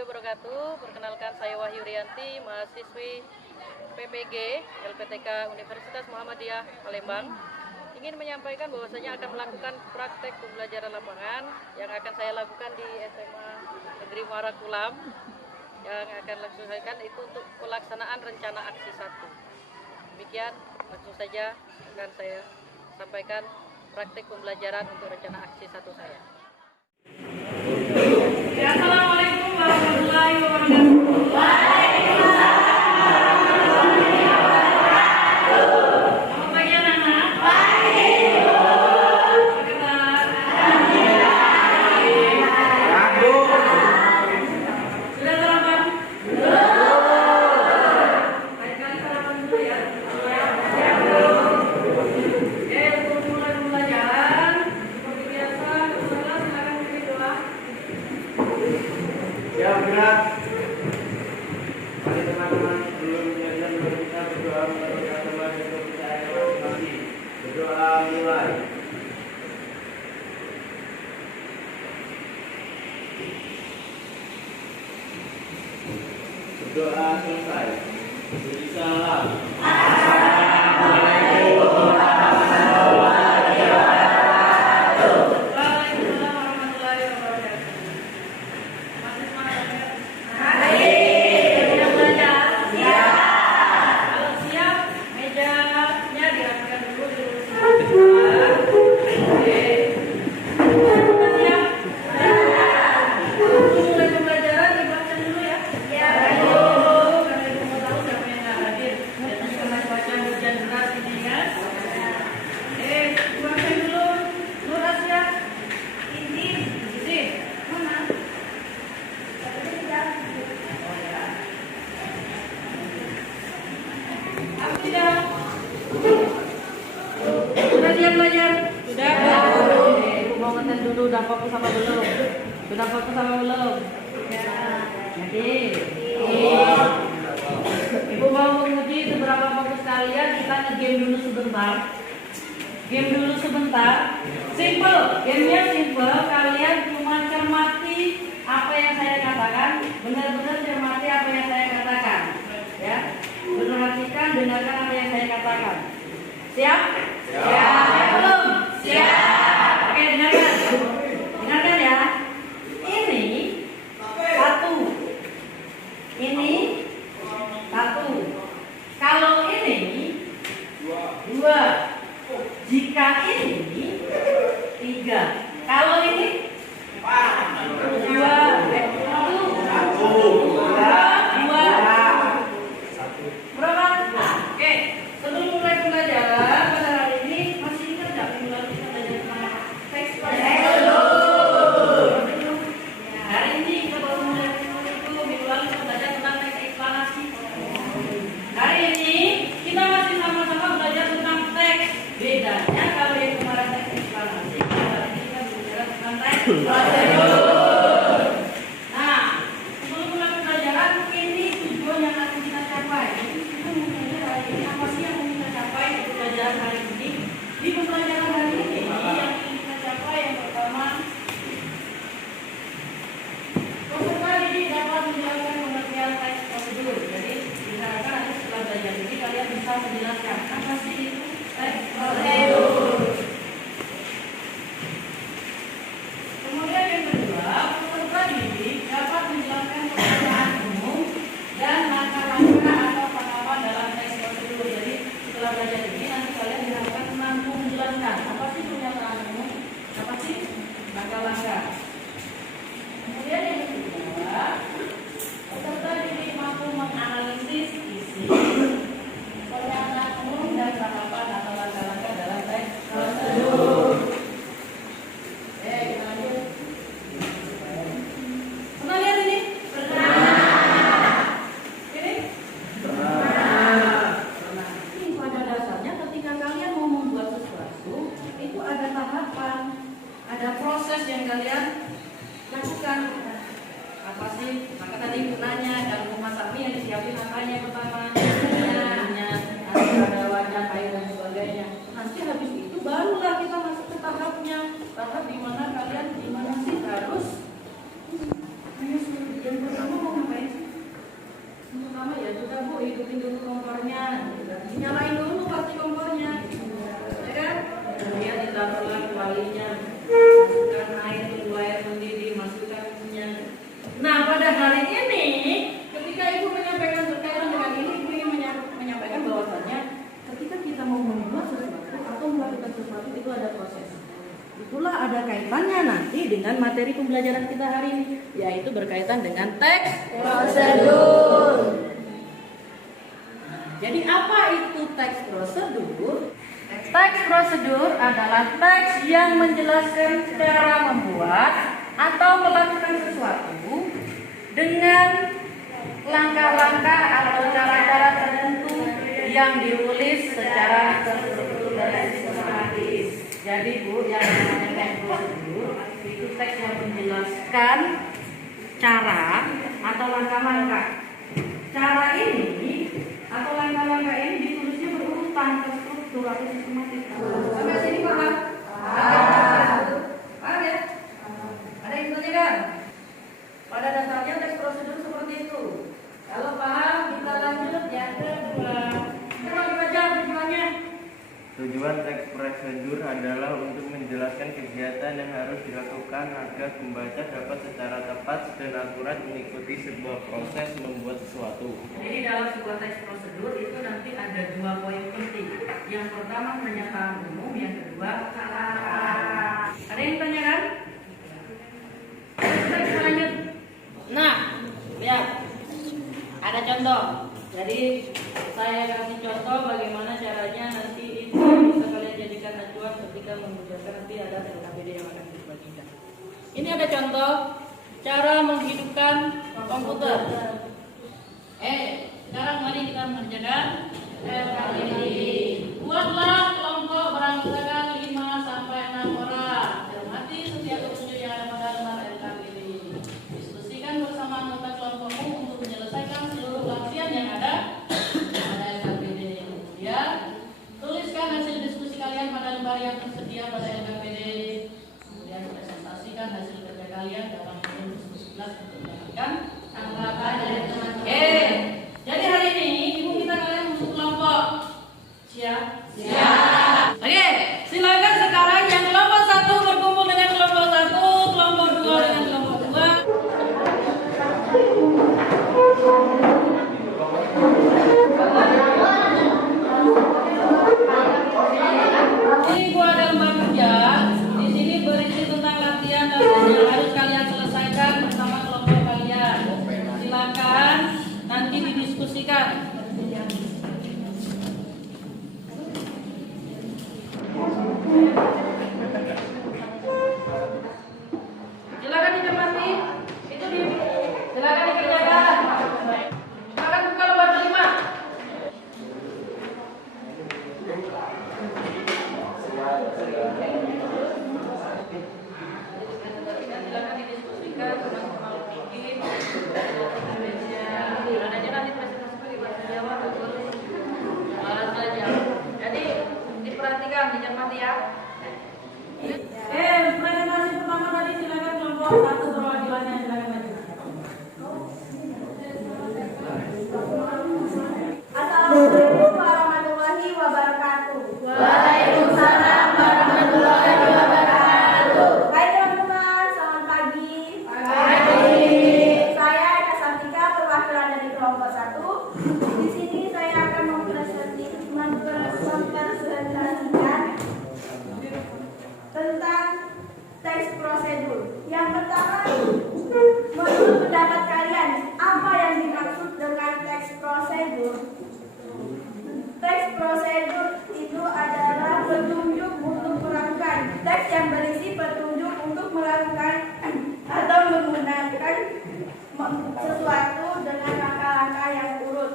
warahmatullahi wabarakatuh. Perkenalkan saya Wahyu Rianti, mahasiswi PPG LPTK Universitas Muhammadiyah Palembang. Ingin menyampaikan bahwasanya akan melakukan praktek pembelajaran lapangan yang akan saya lakukan di SMA Negeri Muara Kulam. Yang akan laksanakan itu untuk pelaksanaan rencana aksi 1. Demikian langsung saja akan saya sampaikan praktek pembelajaran untuk rencana aksi 1 saya. Assalamualaikum warahmatullahi wabarakatuh. Siap gerak. Mari teman-teman, sebelum kejadian kita berdoa untuk teman untuk kita masing-masing. Berdoa mulai. Berdoa selesai. Beri salam. Sudah siap belajar? Sudah. Mau ngetes dulu, udah fokus sama belum? Sudah fokus sama belum? Ya. Jadi, Ibu mau menguji seberapa fokus kalian. Kita nge-game dulu sebentar. Game dulu sebentar. Simple, gamenya simple. Kalian cuma cermati apa yang saya katakan. Benar-benar cermati apa yang saya katakan. Ya, perhatikan, dengarkan apa yang saya katakan. Siap? Siap. Belum? Siap. Oke, dengarkan. Dengarkan ya. Ini 1. Ini 1. Kalau ini 2. Jika ini 3. Kalau ini 2. 1. Berapa? Oke, sebelum mulai pembelajaran pada hari ini masih ingat nggak minggu lalu kita belajar tentang teks? Hari ini kita baru mulai minggu lalu kita belajar tentang teks eksplanasi. Hari ini kita masih sama-sama belajar tentang teks. Bedanya kalau yang kemarin teks eksplanasi, hari ini kita belajar tentang teks prosedur. Nah, sebelum mulai pembelajaran ini tujuan yang akan kita capai. Ini apa sih yang ingin kita capai di pembelajaran hari ini? Di pembelajaran hari ini yang ingin kita capai yang pertama, peserta didik dapat menjelaskan pengertian teks prosedur. Jadi diharapkan nanti setelah belajar ini kalian bisa menjelaskan apa sih itu teks prosedur. Kemudian yang kedua, peserta didik dapat menjelaskan pertanyaan umum dan langkah-langkah atau tahapan dalam teks prosedur. Jadi setelah belajar ini nanti kalian diharapkan mampu menjelaskan apa sih pernyataan umum, apa sih langkah-langkah. Kemudian yang kedua, peserta didik mampu menganalisis isi pernyataan umum dan tahapan atau langkah-langkah dalam teks prosedur. Kita lanjut. Pernah lihat ini? Ini? Pada dasarnya ketika kalian mau membuat sesuatu itu ada tahapan, ada proses yang kalian lakukan. Apa sih? Maka tadi nanya kalau mau masak mie yang disiapin apanya pertama? Minyaknya, ada wajan, air dan sebagainya. Nanti habis itu barulah kita masuk ke tahapnya. Tahap di mana kalian gimana sih harus yang pertama hidupin dulu kompornya, nyalain dulu pasti kompornya, ya kan? Kemudian ditaruhlah kualinya, masukkan air, tunggu air mendidih, masukkan minyak. Nah, pada hari ini ketika ibu menyampaikan berkaitan dengan ini, ibu ingin menyampaikan bahwasannya ketika kita mau membuat sesuatu atau melakukan sesuatu itu ada proses. Itulah ada kaitannya nanti dengan materi pembelajaran kita hari ini, yaitu berkaitan dengan teks prosedur. Jadi apa itu teks prosedur? Teks prosedur adalah teks yang menjelaskan cara membuat atau melakukan sesuatu dengan langkah-langkah atau cara-cara tertentu yang ditulis secara terstruktur dan sistematis. Jadi Bu, yang namanya teks prosedur itu teks yang menjelaskan cara atau langkah-langkah. Cara ini atau langkah-langkah ini ditulisnya berurutan terstruktur atau sistematis. Sampai sini paham? Paham ya? Ada yang ditanyakan? Pada dasarnya teks prosedur seperti itu. Kalau paham, kita lanjut yang kedua. Coba dibaca tujuannya. Tujuan teks prosedur adalah untuk menjelaskan kegiatan yang harus dilakukan agar pembaca dapat secara tepat dan akurat mengikuti sebuah proses membuat sesuatu. Jadi dalam sebuah teks prosedur itu nanti ada dua poin penting. Yang pertama pernyataan umum, yang kedua cara. Ada yang tanyakan? Kita lanjut. Nah, lihat. Ada contoh. Jadi saya kasih contoh bagaimana caranya nanti itu bisa kalian jadikan acuan ketika mengerjakan, nanti ada LKPD yang akan dibagikan. Ini ada contoh cara menghidupkan komputer. Sekarang mari kita mengerjakan LKPD. Buatlah kelompok beranggotakan 5 sampai 6 orang. Cermati setiap petunjuk yang ada pada lembar LKPD. Diskusikan bersama anggota kelompokmu untuk menyelesaikan seluruh latihan yang ada pada LKPD. Kemudian tuliskan hasil diskusi kalian pada lembar yang tersedia pada LKPD. Kemudian presentasikan hasil kerja kalian dalam forum diskusi kelas untuk mendapatkan tanggapan dari teman-teman. Jadi hari ini ibu minta kalian untuk kelompok. Siap? Siap. Oke, silakan sekarang yang kelompok 1 berkumpul dengan kelompok 1, kelompok 2 dengan kelompok 2. Ini gua ada lembar kerja. Di sini berisi tentang latihan dan yang harus kalian selesaikan bersama kelompok kalian. Silakan nanti didiskusikan. Silakan dicermati. Silakan dikerjakan. Silakan buka lembar kelima. Silakan didiskusikan teman-teman bikin. Ada aja nanti presentasi pakai bahasa Jawa atau bahasa Jawa. Jadi diperhatikan, dicermati ya. Presentasi pertama tadi silakan kelompok 1 perwakilannya, silakan maju. Assalamualaikum warahmatullahi wabarakatuh. Waalaikumsalam warahmatullahi wabarakatuh. Hai teman-teman, selamat pagi. Pagi. Saya Eka Santika, perwakilan dari kelompok 1. Di sini saya akan mempresentasikan tentang teks prosedur. Yang pertama, menurut pendapat kalian, apa yang dimaksud dengan teks prosedur? Teks prosedur itu adalah petunjuk untuk melakukan. Teks yang berisi petunjuk untuk melakukan atau menggunakan sesuatu dengan langkah-langkah yang urut.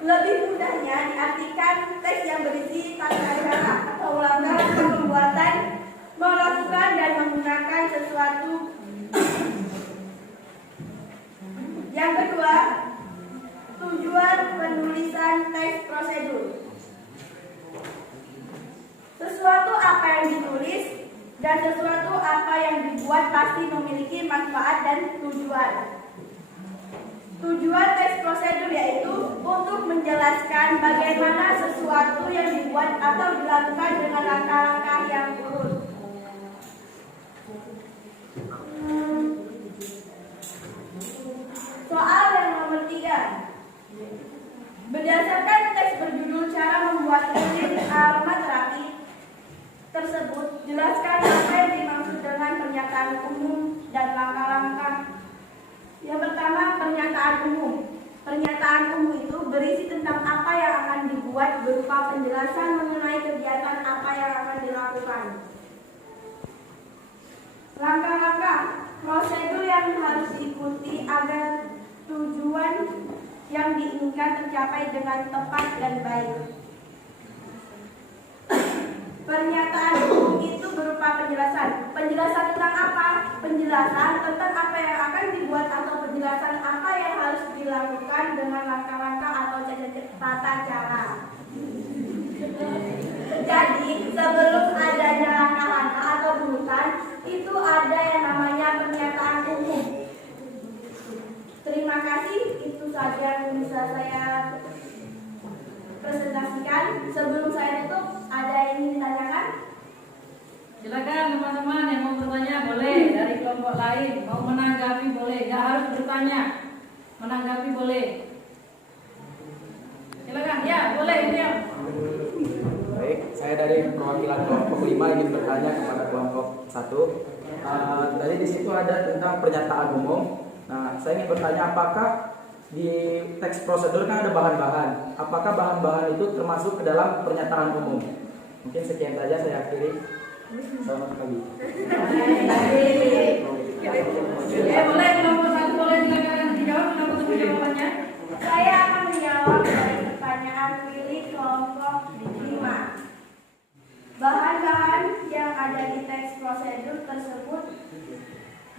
Lebih mudahnya diartikan teks yang berisi tata cara atau langkah-langkah pembuatan, melakukan dan menggunakan sesuatu. Yang kedua, tujuan penulisan teks prosedur. Sesuatu apa yang ditulis dan sesuatu apa yang dibuat pasti memiliki manfaat dan tujuan. Tujuan teks prosedur yaitu untuk menjelaskan bagaimana sesuatu yang dibuat atau dilakukan dengan langkah-langkah yang urut. Soal yang nomor 3. Berdasarkan teks berjudul cara membuat lilin aromaterapi tersebut, jelaskan apa yang dimaksud dengan pernyataan umum dan langkah-langkah. Yang pertama, pernyataan umum. Pernyataan umum itu berisi tentang apa yang akan dibuat berupa penjelasan mengenai kegiatan apa yang akan dilakukan. Langkah-langkah prosedur yang harus diikuti agar tujuan yang diinginkan tercapai dengan tepat dan baik. Pernyataan umum itu berupa penjelasan. Penjelasan tentang apa? Penjelasan tentang apa yang akan dibuat atau penjelasan apa yang harus dilakukan dengan langkah-langkah atau tata cara. Jadi, sebelum adanya langkah-langkah atau urutan, itu ada yang namanya pernyataan umum. Terima kasih, itu saja yang bisa saya presentasikan. Sebelum saya tutup, ada yang ingin ditanyakan? Silakan teman-teman yang mau bertanya boleh, dari kelompok lain mau menanggapi boleh, nggak harus bertanya, menanggapi boleh. Silakan, ya boleh William. Baik, saya dari perwakilan kelompok 5 ingin bertanya kepada kelompok 1. Tadi di situ ada tentang pernyataan umum. Nah, saya ingin bertanya apakah di teks prosedur kan ada bahan-bahan. Apakah bahan-bahan itu termasuk ke dalam pernyataan umum? Mungkin sekian saja, saya akhiri. Selamat pagi. Boleh kelompok 1 boleh silakan dijawab, kenapa untuk jawabannya? Saya akan menjawab dari pertanyaan pilih kelompok 5. Bahan-bahan yang ada di teks prosedur tersebut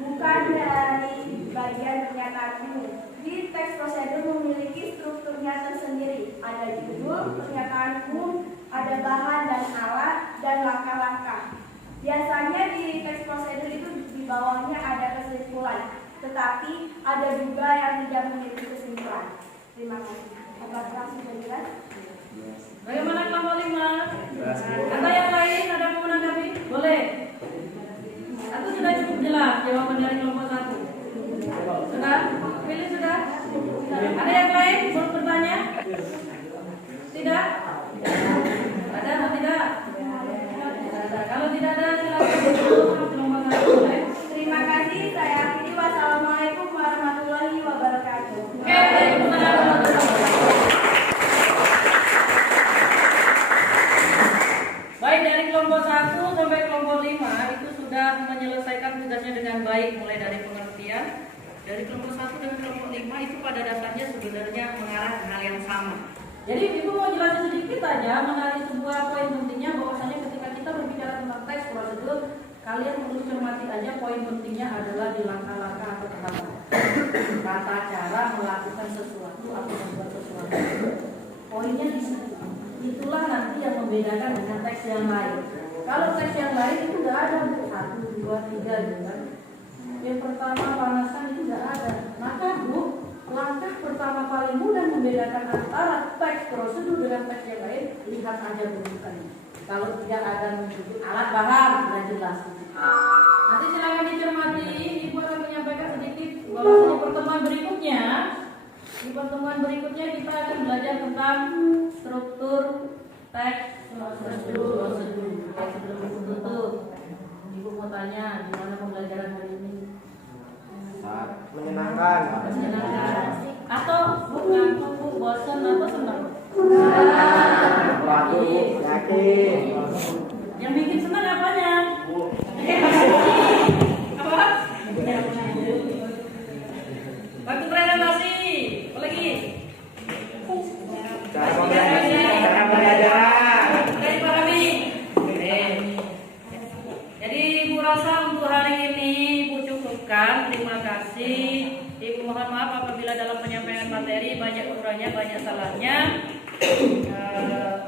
bukan dari bagian pernyataan umum. Di teks prosedur memiliki strukturnya tersendiri. Ada judul, pernyataan umum, ada bahan dan alat, dan langkah-langkah. Biasanya di teks prosedur itu di bawahnya ada kesimpulan, tetapi ada juga yang tidak memiliki kesimpulan. Terima kasih. Apakah sudah jelas? Bagaimana kelompok 5? Ada yang lain? Ada yang mau menanggapi? Boleh. Atau sudah cukup jelas jawaban dari kelompok 1? Sudah? Pilih sudah? Ada yang lain? Mau bertanya? Tidak? Ada atau tidak? Ada. Kalau tidak ada, silakan kelompok 1 boleh. Terima kasih. Saya akhiri. Wassalamualaikum warahmatullahi wabarakatuh. Oke, baik, dari kelompok 1 sampai kelompok 5 itu sudah menyelesaikan tugasnya dengan baik, mulai dari pengertian. Dari kelompok 1 dan kelompok 5 itu pada dasarnya sebenarnya mengarah ke hal yang sama. Jadi Ibu mau jelasin sedikit aja mengenai sebuah poin pentingnya, bahwasanya ketika kita berbicara tentang teks prosedur, kalian perlu cermati aja poin pentingnya adalah di langkah-langkah atau tata cara melakukan sesuatu atau membuat sesuatu. Poinnya di situ. Itulah nanti yang membedakan dengan teks yang lain. Kalau teks yang lain itu nggak ada 1, 2, 3 gitu kan. Yang pertama panasan itu nggak ada. Maka Bu, langkah pertama paling mudah membedakan antara teks prosedur dengan teks yang lain, lihat aja rujukannya. Kalau tidak ada menyebut alat bahan, sudah jelas. Nanti silakan dicermati. Ibu akan menyampaikan sedikit bahwa pertemuan berikutnya. Di pertemuan berikutnya kita akan belajar tentang struktur teks prosedur. Sebelum tutup, Ibu mau tanya gimana pembelajaran hari ini? Menyenangkan. Atau Bu ngantuk, Bu bosan atau senang? Waduh, yakin. Yang bikin senang apanya? Apa? Waktu presentasi, apa lagi? Cara pembelajaran. Dari Pak Rami. Jadi Ibu rasa untuk hari ini Ibu cukupkan. Terima kasih. Ibu mohon maaf apabila dalam penyampaian materi banyak kurangnya, banyak salahnya.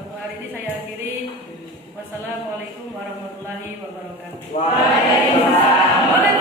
Untuk hari ini saya akhiri. Wassalamualaikum warahmatullahi wabarakatuh. Waalaikumsalam.